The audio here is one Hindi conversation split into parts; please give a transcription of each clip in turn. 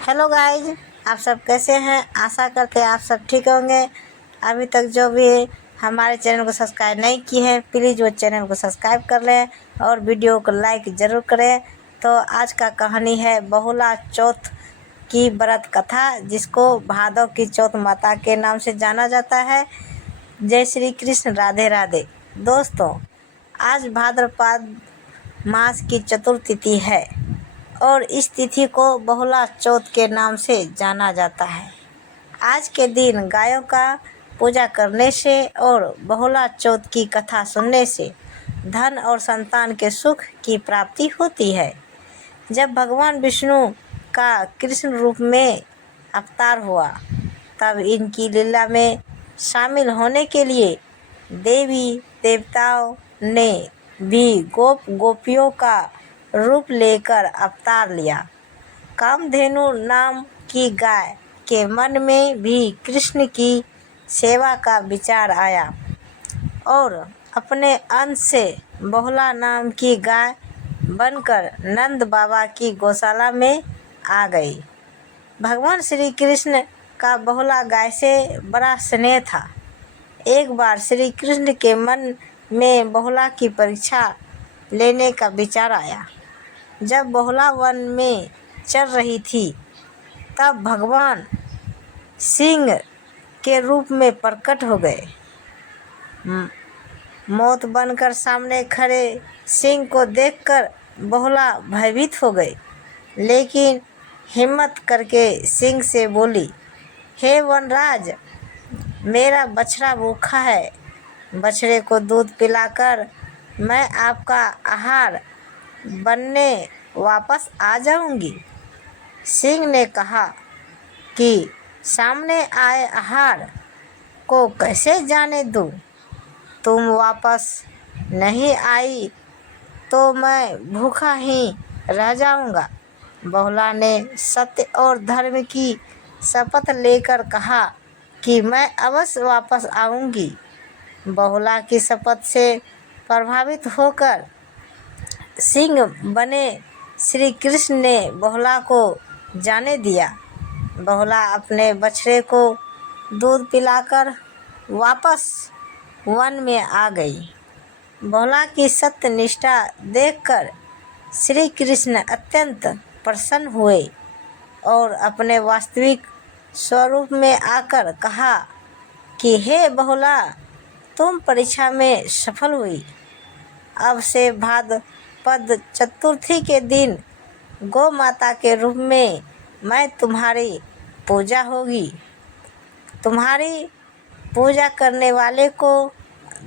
हेलो गाइज, आप सब कैसे हैं। आशा करते हैं आप सब ठीक होंगे। अभी तक जो भी हमारे चैनल को सब्सक्राइब नहीं की है, प्लीज़ वो चैनल को सब्सक्राइब कर लें और वीडियो को लाइक ज़रूर करें। तो आज का कहानी है बहुला चौथ की व्रत कथा, जिसको भादव की चौथ माता के नाम से जाना जाता है। जय श्री कृष्ण, राधे राधे। दोस्तों, आज भाद्रपद मास की चतुर्थ तिथि है और इस तिथि को बहुला चौथ के नाम से जाना जाता है। आज के दिन गायों का पूजा करने से और बहुला चौथ की कथा सुनने से धन और संतान के सुख की प्राप्ति होती है। जब भगवान विष्णु का कृष्ण रूप में अवतार हुआ, तब इनकी लीला में शामिल होने के लिए देवी देवताओं ने भी गोपियों का रूप लेकर अवतार लिया। कामधेनु नाम की गाय के मन में भी कृष्ण की सेवा का विचार आया और अपने अंश से बहुला नाम की गाय बनकर नंद बाबा की गौशाला में आ गई। भगवान श्री कृष्ण का बहुला गाय से बड़ा स्नेह था। एक बार श्री कृष्ण के मन में बहुला की परीक्षा लेने का विचार आया। जब बहुला वन में चल रही थी, तब भगवान सिंह के रूप में प्रकट हो गए। मौत बनकर सामने खड़े सिंह को देखकर बहुला भयभीत हो गई, लेकिन हिम्मत करके सिंह से बोली, हे वनराज, मेरा बछड़ा भूखा है। बछड़े को दूध पिलाकर मैं आपका आहार बनने वापस आ जाऊंगी। सिंह ने कहा कि सामने आए आहार को कैसे जाने दूं? तुम वापस नहीं आई तो मैं भूखा ही रह जाऊंगा। बहुला ने सत्य और धर्म की शपथ लेकर कहा कि मैं अवश्य वापस आऊंगी। बहुला की शपथ से प्रभावित होकर सिंह बने श्री कृष्ण ने बहुला को जाने दिया। बहुला अपने बछड़े को दूध पिलाकर वापस वन में आ गई। बहुला की सत्य निष्ठा देखकर श्री कृष्ण अत्यंत प्रसन्न हुए और अपने वास्तविक स्वरूप में आकर कहा कि हे बहुला, तुम परीक्षा में सफल हुई। अब से भाद्रपद चतुर्थी के दिन गौ माता के रूप में मैं तुम्हारी पूजा होगी। तुम्हारी पूजा करने वाले को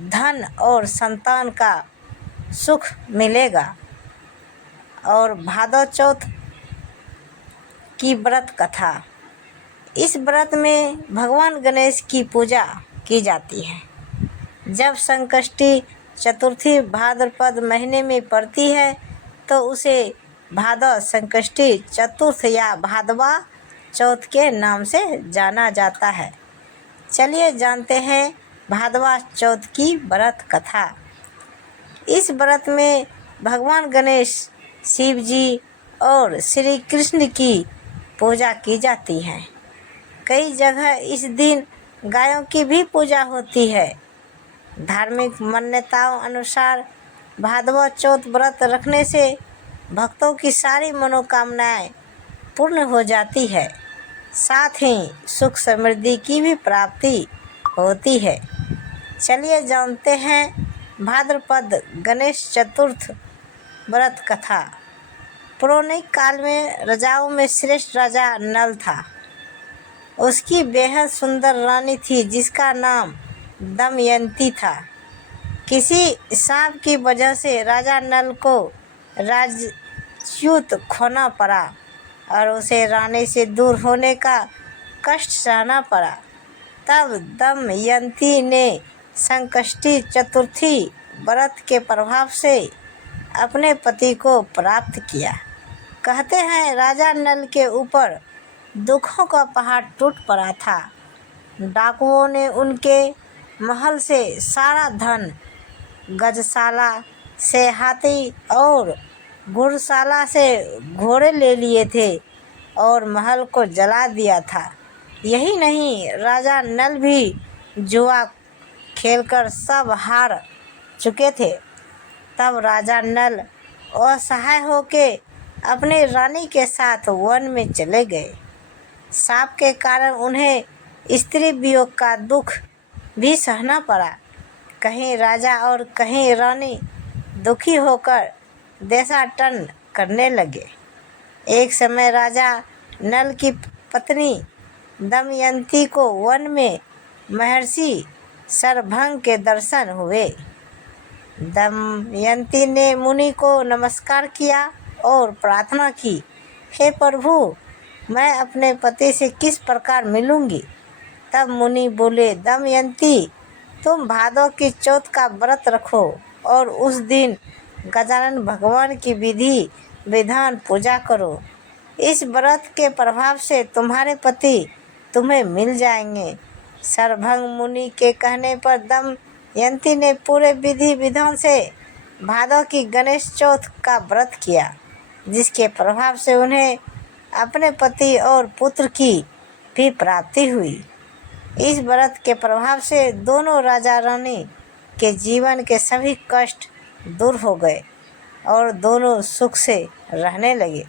धन और संतान का सुख मिलेगा। और भादव चौथ की व्रत कथा। इस व्रत में भगवान गणेश की पूजा की जाती है। जब संकष्टी चतुर्थी भाद्रपद महीने में पड़ती है, तो उसे भादव संकष्टी चतुर्थ या भादवा चौथ के नाम से जाना जाता है। चलिए जानते हैं भादवा चौथ की व्रत कथा। इस व्रत में भगवान गणेश, शिव जी और श्री कृष्ण की पूजा की जाती है। कई जगह इस दिन गायों की भी पूजा होती है। धार्मिक मान्यताओं अनुसार भादवा चौथ व्रत रखने से भक्तों की सारी मनोकामनाएं पूर्ण हो जाती है, साथ ही सुख समृद्धि की भी प्राप्ति होती है। चलिए जानते हैं भाद्रपद गणेश चतुर्थ व्रत कथा। पौराणिक काल में राजाओं में श्रेष्ठ राजा नल था। उसकी बेहद सुंदर रानी थी, जिसका नाम दमयंती था। किसी सांप की वजह से राजा नल को राजच्युत खोना पड़ा और उसे रानी से दूर होने का कष्ट सहना पड़ा। तब दमयंती ने संकष्टी चतुर्थी व्रत के प्रभाव से अपने पति को प्राप्त किया। कहते हैं राजा नल के ऊपर दुखों का पहाड़ टूट पड़ा था। डाकुओं ने उनके महल से सारा धन, गजशाला से हाथी और घुड़शाला से घोड़े ले लिए थे। और महल को जला दिया था। यही नहीं, राजा नल भी जुआ खेलकर सब हार चुके थे। तब राजा नल असहाय होके अपनी रानी के साथ वन में चले गए। सांप के कारण उन्हें स्त्री वियोग का दुख भी सहना पड़ा। कहीं राजा और कहीं रानी दुखी होकर देशाटन करने लगे। एक समय राजा नल की पत्नी दमयंती को वन में महर्षि शरभंग के दर्शन हुए। दमयंती ने मुनि को नमस्कार किया और प्रार्थना की, हे प्रभु, मैं अपने पति से किस प्रकार मिलूंगी? तब मुनि बोले, दमयंती, तुम भादों की चौथ का व्रत रखो और उस दिन गजानन भगवान की विधि विधान पूजा करो। इस व्रत के प्रभाव से तुम्हारे पति तुम्हें मिल जाएंगे। शरभंग मुनि के कहने पर दमयंती ने पूरे विधि विधान से भादों की गणेश चौथ का व्रत किया, जिसके प्रभाव से उन्हें अपने पति और पुत्र की भी प्राप्ति हुई। इस व्रत के प्रभाव से दोनों राजा रानी के जीवन के सभी कष्ट दूर हो गए और दोनों सुख से रहने लगे।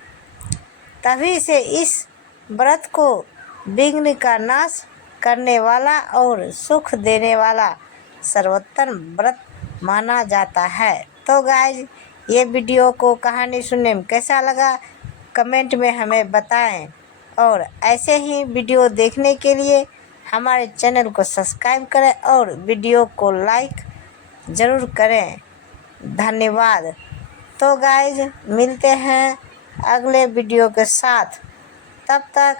तभी से इस व्रत को विघ्न का नाश करने वाला और सुख देने वाला सर्वोत्तम व्रत माना जाता है। तो गाइज, ये वीडियो को कहानी सुनने में कैसा लगा कमेंट में हमें बताएं और ऐसे ही वीडियो देखने के लिए हमारे चैनल को सब्सक्राइब करें और वीडियो को लाइक ज़रूर करें। धन्यवाद। तो गाइज, मिलते हैं अगले वीडियो के साथ। तब तक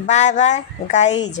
बाय बाय गाइज।